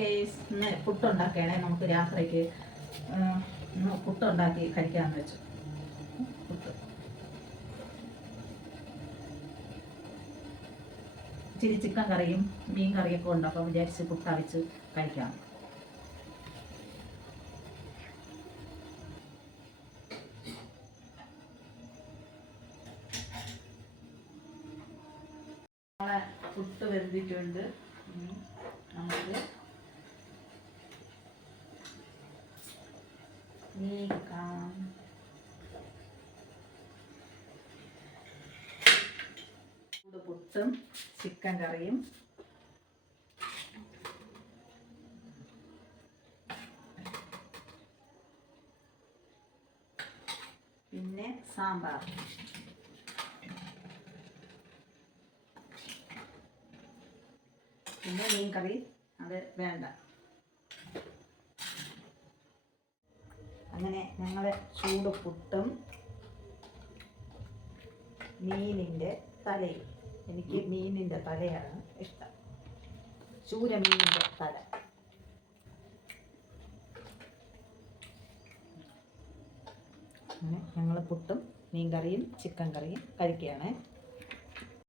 Guys ഇന്ന് പുട്ടുണ്ടാക്കുകയാണെ നമുക്ക് രാത്രിക്ക് പുട്ടുണ്ടാക്കി കഴിക്കാമെന്ന് വെച്ചു. പുട്ട് ഇച്ചിരി ചിക്കൻ കറിയും മീൻ കറിയൊക്കെ ഉണ്ട്. അപ്പോൾ വിചാരിച്ച് പുട്ടരച്ച് കഴിക്കാം. നമ്മളെ പുട്ട് വെന്തിട്ടുണ്ട്. നമുക്ക് നീക്കാം. പുട്ടും ചിക്കൻ കറിയും പിന്നെ സാമ്പാർ. പിന്നെ മീൻ കറി അത് വേണ്ട. അങ്ങനെ ഞങ്ങൾ ചൂട് പുട്ടും മീനിൻ്റെ തലയും, എനിക്ക് മീനിൻ്റെ തലയാണ് ഇഷ്ടം, ചൂര മീനിൻ്റെ തല. അങ്ങനെ ഞങ്ങൾ പുട്ടും മീൻ കറിയും ചിക്കൻ കറിയും കഴിക്കുകയാണ്.